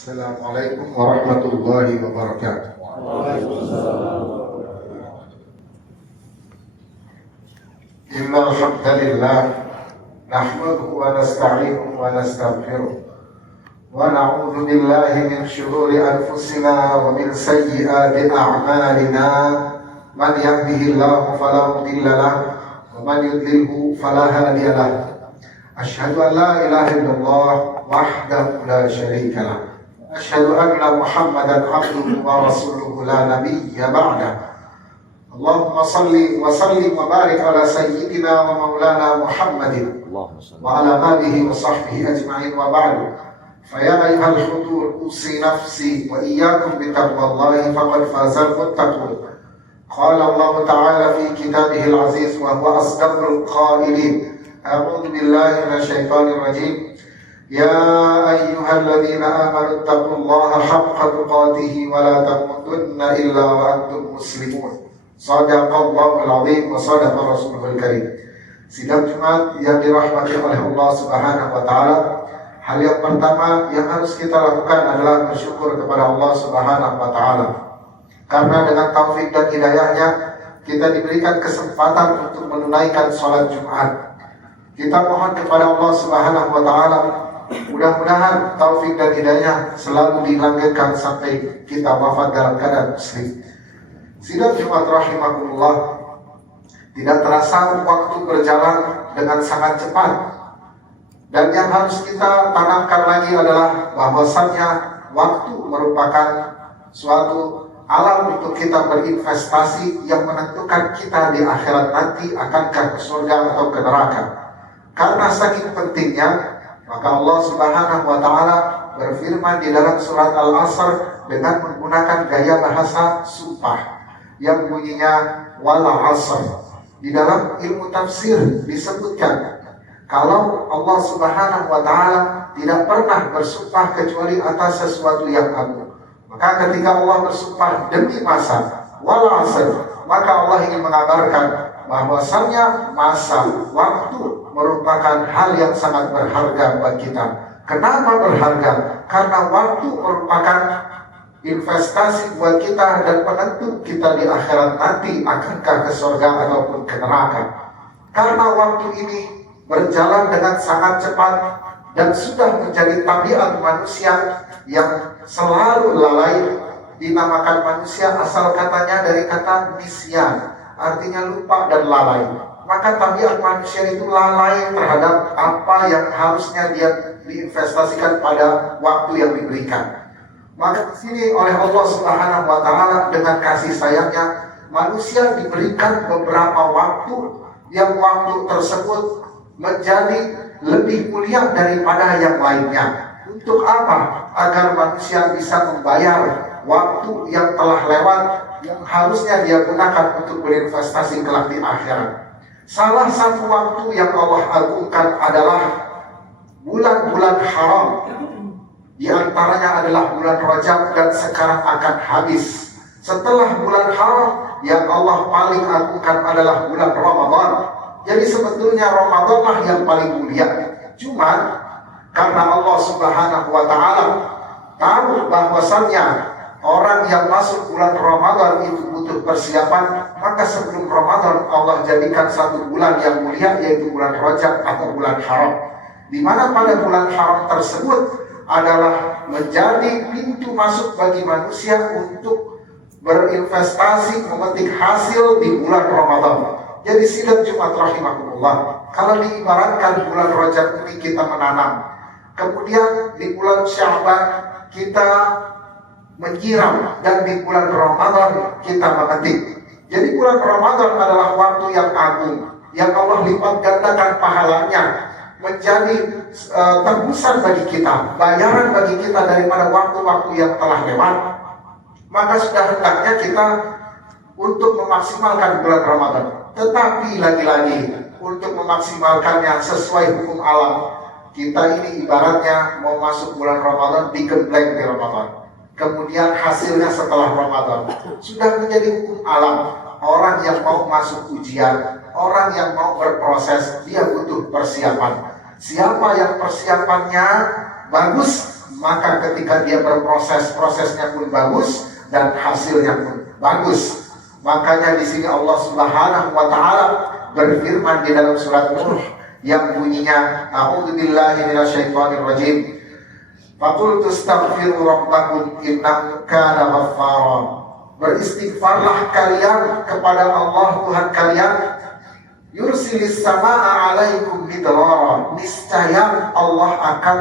Assalamualaikum warahmatullahi wabarakatuh. Innal hamdalillah nahmaduhu wa nasta'inuhu wa nastaghfiruh wa na'udzu billahi min shururi anfusina wa min sayyiati a'malina. Man yahdihillahu fala mudilla lahu wa man yudlilhu fala hadiya lahu. Asyhadu an la ilaha illallah wahdahu la syarika lahu. Asyhadu anna Muhammadan abduhu wa rasuluhu la nabiyya ba'dah. Allahumma salli wa sallim wa barik ala sayyidina wa maulana Muhammadin wa ala alihi wa sahbihi ajma'in wa ba'du. Fa ya ayyuhal hudur usi nafsi wa iyyakum bi taqwallahi faqad fazal muttaqun. Qala Allah ta'ala fi kitabihil aziz wa huwa asdaqul qailin. A'udzu billahi minasyaitonir rajim. Ya ayyuhalladzina amanu taqullaha haqqa tuqatih wa la tamutunna illa wa antum muslimun. Shadaqallahul azim wa shadaqa rasuluhul karim. Sidang Jumat yang dirahmati oleh Allah Subhanahu wa taala, hal yang pertama yang harus kita lakukan adalah bersyukur kepada Allah Subhanahu wa taala. Karena dengan taufik dan hidayahnya kita diberikan kesempatan untuk menunaikan sholat Jumat. Kita mohon kepada Allah Subhanahu wa taala, mudah-mudahan taufik dan hidayah selalu dilanggengkan sampai kita wafat dalam keadaan muslim. Sidang Jumat rahimakumullah, tidak terasa waktu berjalan dengan sangat cepat. Dan yang harus kita tanamkan lagi adalah bahwasannya waktu merupakan suatu alam untuk kita berinvestasi yang menentukan kita di akhirat nanti akankah ke surga atau ke neraka. Karena saking pentingnya, maka Allah Subhanahu wa taala berfirman di dalam surat Al-Asr dengan menggunakan gaya bahasa sumpah yang bunyinya wal asr. Di dalam ilmu tafsir disebutkan kalau Allah Subhanahu wa taala tidak pernah bersumpah kecuali atas sesuatu yang agung. Maka ketika Allah bersumpah demi masa wal asr, maka Allah ingin mengabarkan bahwasannya masa waktu merupakan hal yang sangat berharga buat kita. Kenapa berharga? Karena waktu merupakan investasi buat kita dan penentu kita di akhirat nanti akankah ke surga ataupun ke neraka. Karena waktu ini berjalan dengan sangat cepat dan sudah menjadi tabiat manusia yang selalu lalai. Dinamakan manusia asal katanya dari kata nisyan, artinya lupa dan lalai. Maka tabiat manusia itu lalai terhadap apa yang harusnya dia diinvestasikan pada waktu yang diberikan. Maka di sini oleh Allah Subhanahu wa taala dengan kasih sayangnya manusia diberikan beberapa waktu yang waktu tersebut menjadi lebih mulia daripada yang lainnya. Untuk apa? Agar manusia bisa membayar waktu yang telah lewat yang harusnya dia gunakan untuk berinvestasi kelak di akhirat. Salah satu waktu yang Allah agungkan adalah bulan-bulan haram. Di antaranya adalah bulan Rajab dan sekarang akan habis. Setelah bulan haram yang Allah paling agungkan adalah bulan Ramadan. Jadi sebetulnya Ramadanlah yang paling mulia. Cuma karena Allah Subhanahu wa taala tahu bahwasannya orang yang masuk bulan Ramadan itu butuh persiapan, maka sebelum Ramadan Allah jadikan satu bulan yang mulia, yaitu bulan Rajab atau bulan haram. Di mana pada bulan haram tersebut adalah menjadi pintu masuk bagi manusia untuk berinvestasi, memetik hasil di bulan Ramadan. Jadi sidang Jumat rahimakumullah, kalau diibaratkan bulan Rajab ini kita menanam, kemudian di bulan Sya'ban kita menyiram, dan di bulan Ramadan kita memetik. Jadi bulan Ramadan adalah waktu yang agung, yang Allah lipat gandakan pahalanya menjadi tebusan bagi kita, bayaran bagi kita daripada waktu-waktu yang telah lewat. Maka sudah hendaknya kita untuk memaksimalkan bulan Ramadan. Tetapi lagi-lagi untuk memaksimalkannya sesuai hukum alam, kita ini ibaratnya mau masuk bulan Ramadan digembleng di Ramadan. Kemudian hasilnya setelah Ramadan sudah menjadi hukum alam. Orang yang mau masuk ujian, orang yang mau berproses, dia butuh persiapan. Siapa yang persiapannya bagus, maka ketika dia berproses, prosesnya pun bagus dan hasilnya pun bagus. Makanya di sini Allah Subhanahu wa taala berfirman di dalam surat Nuh yang bunyinya a'udzubillahi minasyaitonir rajim. Faqultu astaghfiru rabbakum innahu kana ghaffara. Beristighfarlah kalian kepada Allah Tuhan kalian. Yursilis samaa alaikum midrara. Niscaya Allah akan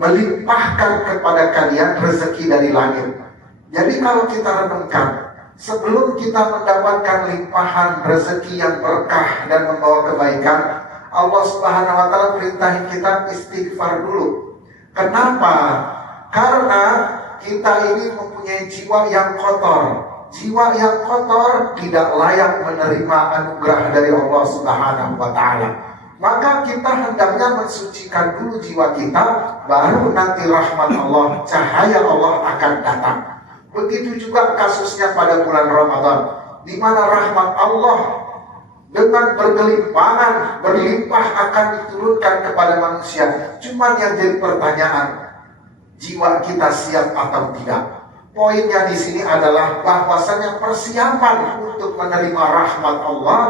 melimpahkan kepada kalian rezeki dari langit. Jadi kalau kita renungkan, sebelum kita mendapatkan limpahan rezeki yang berkah dan membawa kebaikan, Allah Subhanahu wa taala perintahin kita istighfar dulu. Kenapa? Karena kita ini mempunyai jiwa yang kotor. Jiwa yang kotor tidak layak menerima anugerah dari Allah Subhanahu wa taala. Maka kita hendaknya mensucikan dulu jiwa kita, baru nanti rahmat Allah, cahaya Allah akan datang. Begitu juga kasusnya pada bulan Ramadan, di mana rahmat Allah dengan bergelimpangan, berlimpah akan diturunkan kepada manusia. Cuman yang jadi pertanyaan, jiwa kita siap atau tidak? Poinnya di sini adalah bahwasanya persiapan untuk menerima rahmat Allah,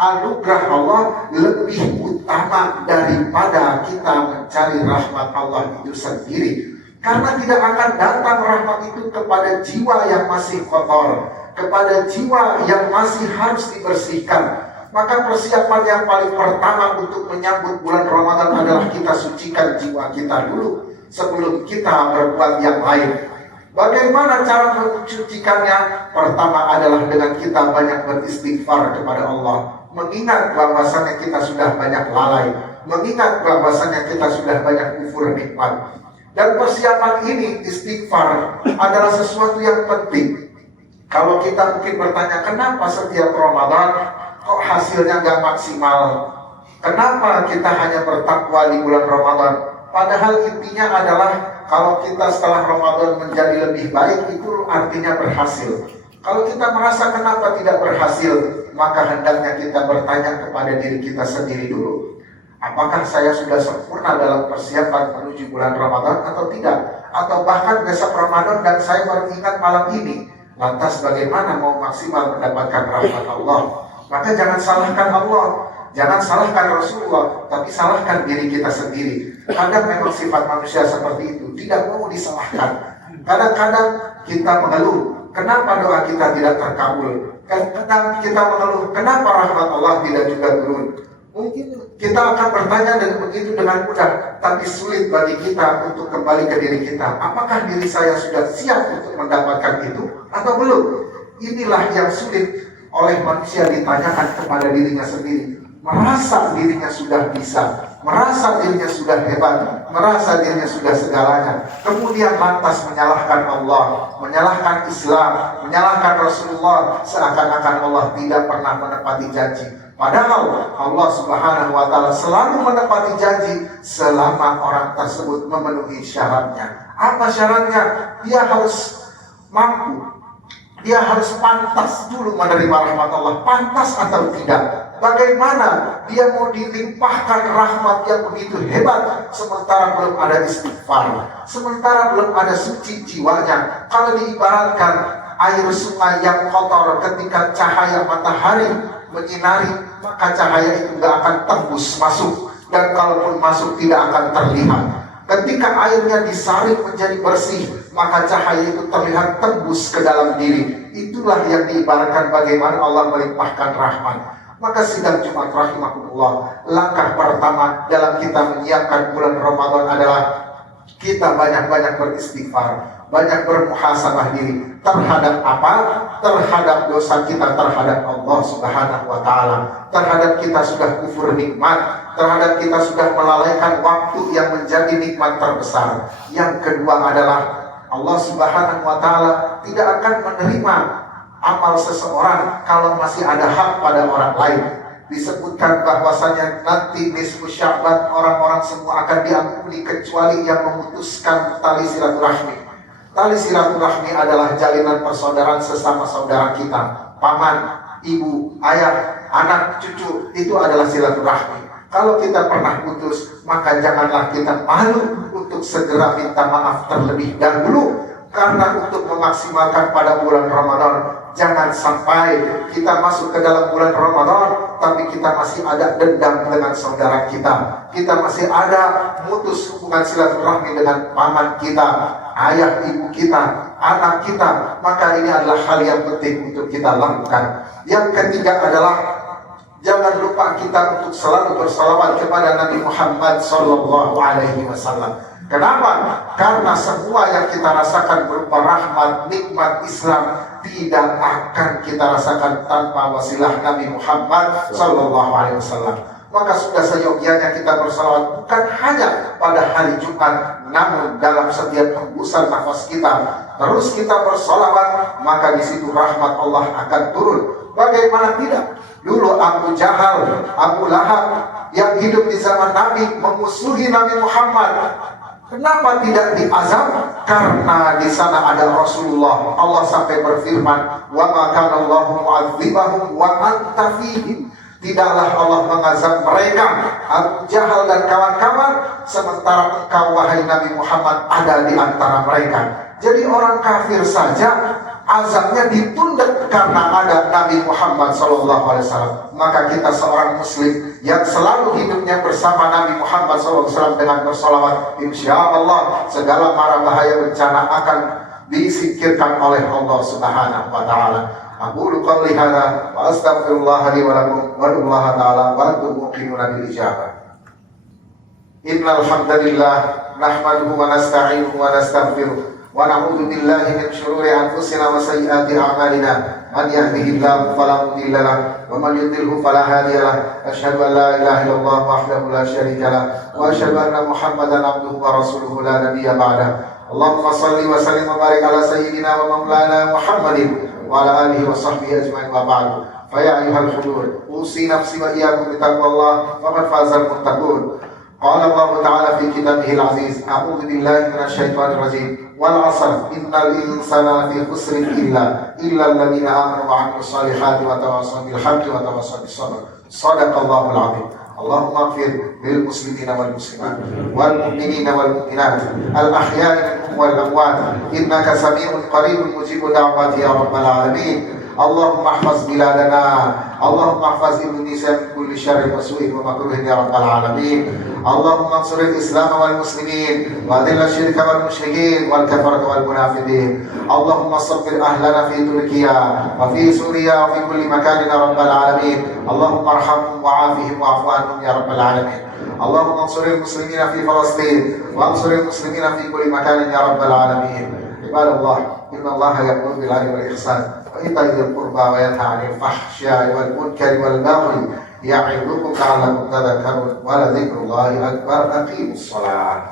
anugerah Allah lebih utama daripada kita mencari rahmat Allah itu sendiri. Karena tidak akan datang rahmat itu kepada jiwa yang masih kotor, kepada jiwa yang masih harus dibersihkan. Maka persiapan yang paling pertama untuk menyambut bulan Ramadan adalah kita sucikan jiwa kita dulu sebelum kita berbuat yang lain. Bagaimana cara mensucikannya? Pertama adalah dengan kita banyak beristighfar kepada Allah, mengingat bahwasannya kita sudah banyak lalai, mengingat bahwasannya kita sudah banyak kufur nikmat. Dan persiapan ini, istighfar, adalah sesuatu yang penting. Kalau kita mungkin bertanya, kenapa setiap Ramadan kok hasilnya gak maksimal? Kenapa kita hanya bertakwa di bulan Ramadan? Padahal intinya adalah kalau kita setelah Ramadan menjadi lebih baik, itu artinya berhasil. Kalau kita merasa kenapa tidak berhasil, maka hendaknya kita bertanya kepada diri kita sendiri dulu. Apakah saya sudah sempurna dalam persiapan menuju bulan Ramadan atau tidak? Atau bahkan besok Ramadan dan saya baru ingat malam ini, lantas bagaimana mau maksimal mendapatkan rahmat Allah? Maka jangan salahkan Allah, jangan salahkan Rasulullah, tapi salahkan diri kita sendiri. Kadang memang sifat manusia seperti itu, tidak mau disalahkan. Kadang-kadang kita mengeluh, kenapa doa kita tidak terkabul? Kadang kita mengeluh, kenapa rahmat Allah tidak juga turun? Mungkin kita akan bertanya dan begitu dengan mudah, tapi sulit bagi kita untuk kembali ke diri kita. Apakah diri saya sudah siap untuk mendapatkan itu atau belum? Inilah yang sulit oleh manusia ditanyakan kepada dirinya sendiri. Merasa dirinya sudah bisa, merasa dirinya sudah hebat, merasa dirinya sudah segalanya. Kemudian lantas menyalahkan Allah, menyalahkan Islam, menyalahkan Rasulullah, seakan-akan Allah tidak pernah menepati janji. Padahal Allah Subhanahu wa taala selalu menepati janji selama orang tersebut memenuhi syaratnya. Apa syaratnya? Dia harus mampu, dia harus pantas dulu menerima rahmat Allah. Pantas atau tidak? Bagaimana dia mau dilimpahkan rahmat yang begitu hebat sementara belum ada istighfar, sementara belum ada suci jiwanya? Kalau diibaratkan air sungai yang kotor, ketika cahaya matahari menyinari, maka cahaya itu tidak akan tembus masuk, dan kalaupun masuk tidak akan terlihat. Ketika airnya disaring menjadi bersih, maka cahaya itu terlihat tembus ke dalam diri. Itulah yang diibaratkan bagaimana Allah melimpahkan rahmat. Maka sidang Jumat rahimakumullah, langkah pertama dalam kita menyiapkan bulan Ramadan adalah kita banyak-banyak beristighfar, banyak bermuhasabah diri terhadap apa? Terhadap dosa kita terhadap Allah Subhanahu wa taala, terhadap kita sudah kufur nikmat, terhadap kita sudah melalaikan waktu yang menjadi nikmat terbesar. Yang kedua adalah Allah Subhanahu wa taala tidak akan menerima amal seseorang kalau masih ada hak pada orang lain. Disebutkan bahwasanya nanti nisfu Sya'ban orang-orang semua akan diampuni kecuali yang memutuskan tali silaturahmi. Tali silaturahmi adalah jalinan persaudaraan sesama saudara kita, paman, ibu, ayah, anak, cucu, itu adalah silaturahmi. Kalau kita pernah putus, maka janganlah kita malu untuk segera minta maaf terlebih dahulu. Karena untuk memaksimalkan pada bulan Ramadan, jangan sampai kita masuk ke dalam bulan Ramadan tapi kita masih ada dendam dengan saudara kita. Kita masih ada mutus hubungan silaturahmi dengan paman kita, ayah ibu kita, anak kita. Maka ini adalah hal yang penting untuk kita lakukan. Yang ketiga adalah jangan lupa kita untuk selalu bersalawat kepada Nabi Muhammad SAW. Kenapa? Karena semua yang kita rasakan berupa rahmat, nikmat Islam tidak akan kita rasakan tanpa wasilah Nabi Muhammad SAW. Maka sudah seyogianya kita bersalawat bukan hanya pada hari Jumat, namun dalam setiap hembusan nafas kita. Terus kita bersalawat, maka di situ rahmat Allah akan turun. Bagaimana tidak? Dulu Abu Jahal, Abu Lahab yang hidup di zaman Nabi memusuhi Nabi Muhammad. Kenapa tidak diazab? Karena di sana ada Rasulullah. Allah sampai berfirman, "Wa ma kana Allahu mu'adzibahum wa anta fihim." Tidaklah Allah mengazab mereka, Abu Jahal dan kawan-kawan, sementara engkau wahai Nabi Muhammad ada di antara mereka. Jadi orang kafir saja azabnya ditunda karena ada Nabi Muhammad SAW. Maka kita seorang muslim yang selalu hidupnya bersama Nabi Muhammad SAW dengan bersolawat, insya Allah segala mara bahaya bencana akan disingkirkan oleh Allah Subhanahu wa Ta'ala. Aqulu qawli hadza wa astaghfirullah li wa lakum wa Allah ta'ala wa antum muqinuna bil ijabah. Innal hamdalillah nahmaduhu wa nasta'inuhu wa nastaghfiruh wa na'udzu billahi min shururi anfusina wa sayyiati a'malina. Man yahdihillahu fala mudilla lahu wa man yudlilhu fala hadiya lahu. Asyhadu an la ilaha illallah wahdahu la syarika lahu wa asyhadu anna Muhammadan abduhu wa rasuluhu la nabiyya ba'dahu. Allahumma shalli wa sallim wa barik ala sayyidina wa maulana Muhammadin wa ala alihi wa sahbihi ajma'in wa ba'du. Fa ya ayyuhal hudur, usi nafsi wa iyyakum bi taqwallah faqad fazal muttaqun. Qala Allah ta'ala fi kitabihil aziz, a'udzu billahi minasy syaithanir rajim. Wal 'asr innal insana lafi khusrin illa alladziina aamanu wa 'amilus shalihati wa tawassaw bil haqqi wa tawassaw bis sabr. Shadaqallahul 'azim. Allahumma ighfir lil muslimina wal muslimat wal mu'minina wal mu'minat al ahya'i minhum wal amwat innaka samii'un qariibun mujibud da'wati ya rabbal alamin. Allahumma ihfaz biladana, Allahumma ihfaz Indonesia min kulli syarrin wa su'in wa makruhin ya rabbal alamin. Allahumma ansuril Islam wal muslimin wa adhil asyirka wal musyrikin wal kafarata wal munafiqin. Allahumma sabbir ahlana fi Turkiya wa fi Suriya wa fi kulli makanin ya rabbal alamin. Allahumma arhamhum wa afihim wa afu anhum ya rabbal alamin. Allahumma ansuril muslimina fi Palestin wa ansuril muslimina fi kulli makanin ya rabbal alamin. Ibadallah, inna Allah ya'muru bil 'adli wal ihsan wa ita'i dzil qurba wa yanha 'anil fahsya'i wal munkari wal baghi ya'idukum la'allakum tadhakkarun wa la dzikrullahi akbar. Aqimus shalah.